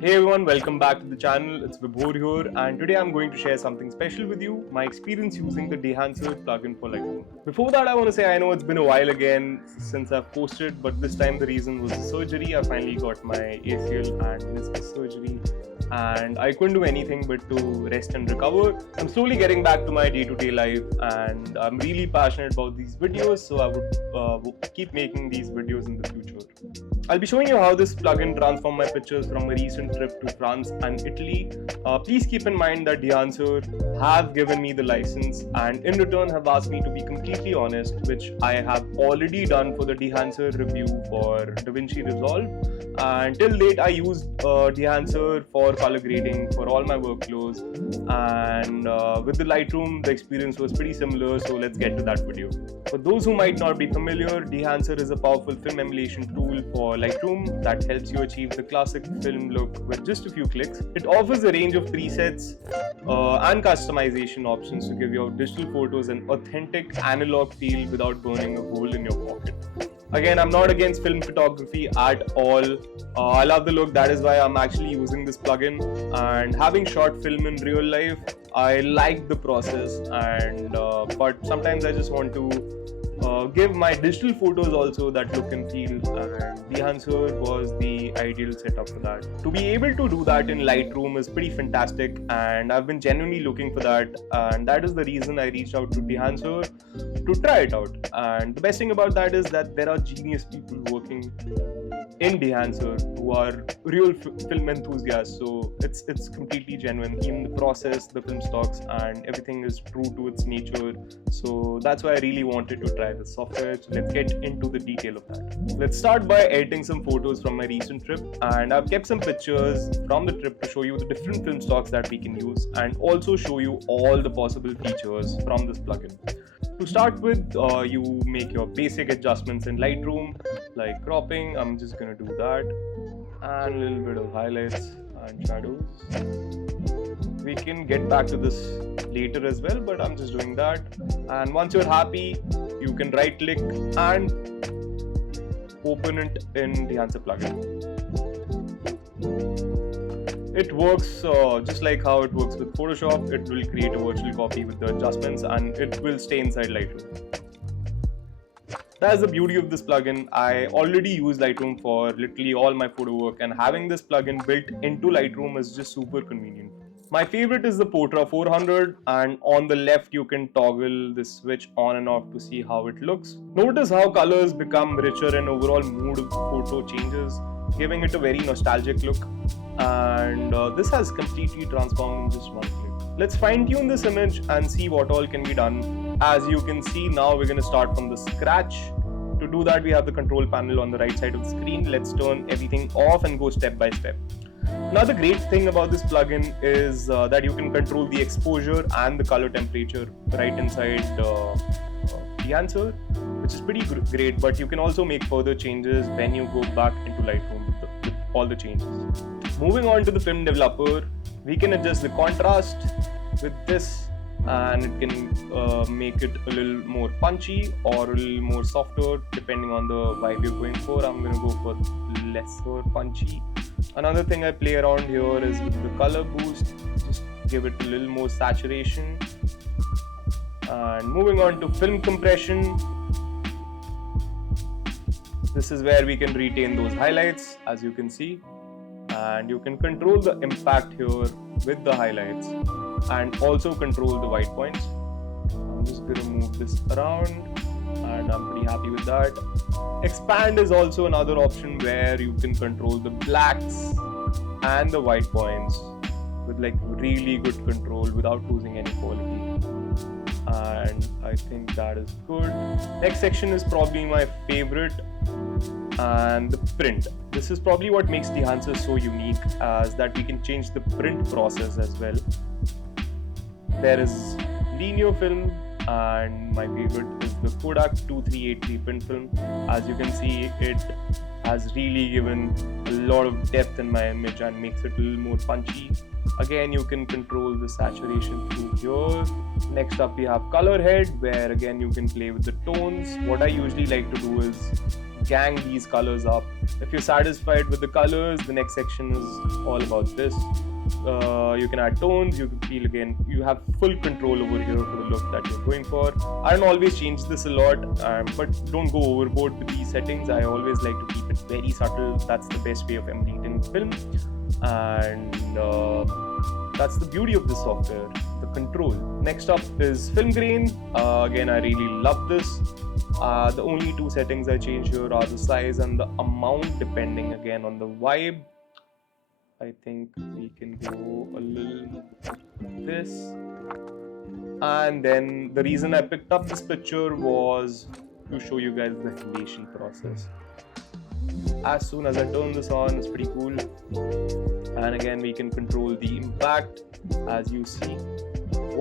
Hey everyone, welcome back to the channel. It's Vibhor here, and today I'm going to share something special with you, my experience using the Dehancer plugin for Lightroom. Before that, I want to say I know it's been a while again since I've posted, but this time the reason was the surgery. I finally got my ACL and meniscus surgery, and I couldn't do anything but to rest and recover. I'm slowly getting back to my day-to-day life, and I'm really passionate about these videos, so I would keep making these videos in the future. I'll be showing you how this plugin transformed my pictures from a recent trip to France and Italy. Please keep in mind that Dehancer have given me the license and in return have asked me to be completely honest, which I have already done for the Dehancer review for DaVinci Resolve. And till date, I used Dehancer for color grading for all my workflows, and with the Lightroom, the experience was pretty similar, so let's get to that video. For those who might not be familiar, Dehancer is a powerful film emulation tool for Lightroom that helps you achieve the classic film look with just a few clicks. It offers a range of presets and customization options to give your digital photos an authentic analog feel without burning a hole in your pocket. Again, I'm not against film photography at all. I love the look, that is why I'm actually using this plugin. And having shot film in real life, I like the process, and but sometimes I just want to give my digital photos also that look and feel, and Dehancer was the ideal setup for that. To be able to do that in Lightroom is pretty fantastic, and I've been genuinely looking for that, and that is the reason I reached out to Dehancer to try it out. And the best thing about that is that there are genius people working in Dehancer who are real film enthusiasts, so it's completely genuine. Even the process, the film stocks, and everything is true to its nature. So that's why I really wanted to try this software. So let's get into the detail of that. Let's start by editing some photos from my recent trip, and I've kept some pictures from the trip to show you the different film stocks that we can use, and also show you all the possible features from this plugin. To start with, you make your basic adjustments in Lightroom, like cropping. I'm just gonna do that, and a little bit of highlights and shadows. We can get back to this later as well, but I'm just doing that. And once you're happy, you can right click and open it in Dehancer plugin. It works just like how it works with Photoshop. It will create a virtual copy with the adjustments, and it will stay inside Lightroom. That's the beauty of this plugin. I already use Lightroom for literally all my photo work, and having this plugin built into Lightroom is just super convenient. My favorite is the Portra 400, and on the left you can toggle this switch on and off to see how it looks. Notice how colors become richer and overall mood of the photo changes, giving it a very nostalgic look, and this has completely transformed in just one click. Let's fine-tune this image and see what all can be done. As you can see, now we're going to start from the scratch. To do that, we have the control panel on the right side of the screen. Let's turn everything off and go step by step. Another great thing about this plugin is that you can control the exposure and the color temperature right inside Dehancer, which is pretty great, but you can also make further changes when you go back into Lightroom with all the changes. Moving on to the film developer, we can adjust the contrast with this, and it can make it a little more punchy or a little more softer depending on the vibe you're going for. I'm going to go for lesser punchy. Another thing I play around here is with the color boost, just give it a little more saturation. And moving on to film compression, this is where we can retain those highlights, as you can see, and you can control the impact here with the highlights and also control the white points. I'm just going to move this around, and I'm pretty happy with that. Expand is also another option where you can control the blacks and the white points with like really good control without losing any quality, and I think that is good. Next section is probably my favorite, and the print. This is probably what makes Dehancer so unique, as that we can change the print process as well. There is linear film, and my favorite is the Kodak 2383 print film. As you can see, it has really given a lot of depth in my image and makes it a little more punchy. Again, you can control the saturation through here. Next up we have color head, where again you can play with the tones. What I usually like to do is gang these colors up. If you're satisfied with the colors, the next section is all about this. You can add tones, you can feel again, you have full control over here for the look that you're going for. I don't always change this a lot, but don't go overboard with these settings. I always like to keep it very subtle. That's the best way of emulating film, and that's the beauty of this software, the control. Next up is film grain. Again, I really love this. The only two settings I change here are the size and the amount, depending again on the vibe. I think we can go a little like this. And then the reason I picked up this picture was to show you guys the halation process. As soon as I turn this on, it's pretty cool. And again, we can control the impact, as you see.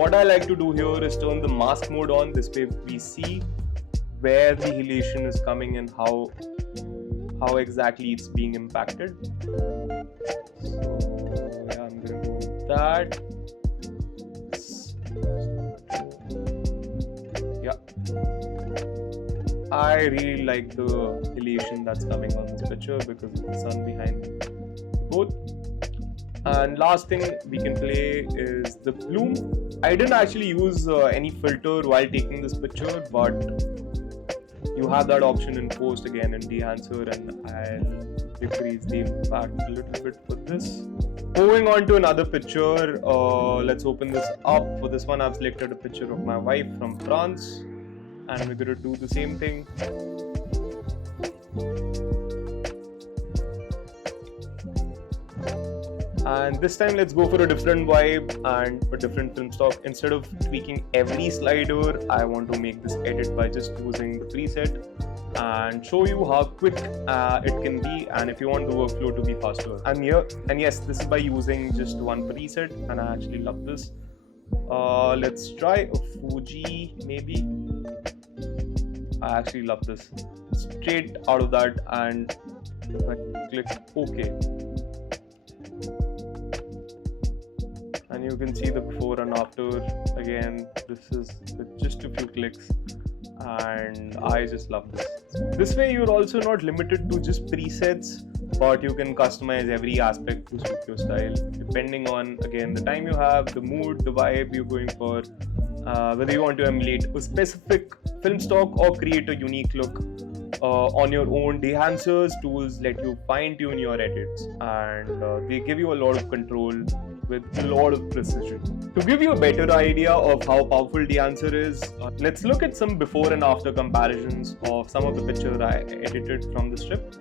What I like to do here is turn the mask mode on. This way we see where the halation is coming and how exactly it's being impacted. So yeah, I'm gonna go with that. Yeah, I really like the halation that's coming on this picture because of the sun behind both. And last thing we can play is the bloom. I didn't actually use any filter while taking this picture, but you have that option in post again in Dehancer, and I'll decrease the impact a little bit for this. Moving on to another picture, let's open this up. For this one, I've selected a picture of my wife from France, and we're going to do the same thing. And this time let's go for a different vibe and a different film stock. Instead of tweaking every slider, I want to make this edit by just using the preset and show you how quick it can be, and if you want the workflow to be faster. And yes, this is by using just one preset, and I actually love this. Let's try a Fuji maybe. I actually love this. Straight out of that, and I click OK. And you can see the before and after. Again, this is with just a few clicks, and I just love this. This way you're also not limited to just presets, but you can customize every aspect to suit your style, depending on, again, the time you have, the mood, the vibe you're going for, whether you want to emulate a specific film stock or create a unique look on your own. Dehancer's tools let you fine-tune your edits, and they give you a lot of control with a lot of precision. To give you a better idea of how powerful Dehancer is, let's look at some before and after comparisons of some of the pictures I edited from the strip.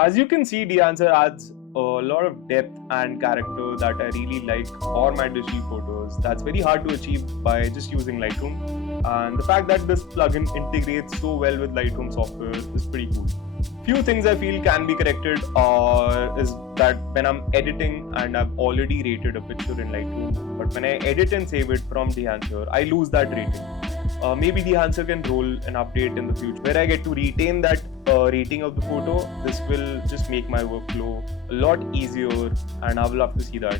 As you can see, Dehancer adds a lot of depth and character that I really like for my digital photos. That's very hard to achieve by just using Lightroom. And the fact that this plugin integrates so well with Lightroom software is pretty cool. Few things I feel can be corrected is that when I'm editing and I've already rated a picture in Lightroom, but when I edit and save it from Dehancer, I lose that rating. Maybe Dehancer can roll an update in the future where I get to retain that rating of the photo. This will just make my workflow a lot easier, and I will love to see that.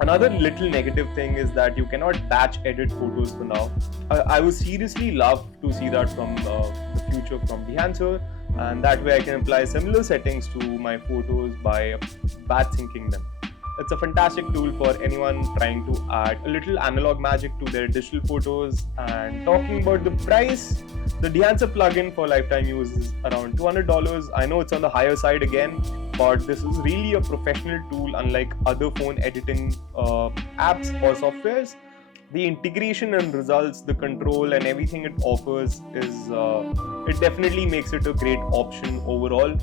Another little negative thing is that you cannot batch edit photos for now. I would seriously love to see that from the future from Dehancer, and that way I can apply similar settings to my photos by batch syncing them. It's a fantastic tool for anyone trying to add a little analog magic to their digital photos. And talking about the price, the Dehancer plugin for lifetime use is around $200. I know it's on the higher side again, but this is really a professional tool unlike other phone editing apps or softwares. The integration and results, the control and everything it offers is it definitely makes it a great option overall.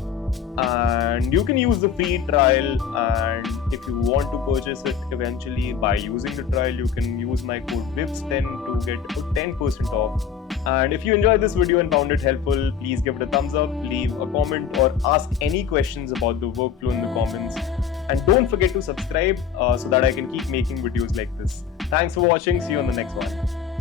And you can use the free trial, and if you want to purchase it eventually by using the trial, you can use my code VIPS10 to get a 10% off. And if you enjoyed this video and found it helpful, please give it a thumbs up, leave a comment, or ask any questions about the workflow in the comments. And don't forget to subscribe so that I can keep making videos like this. Thanks for watching. See you on the next one.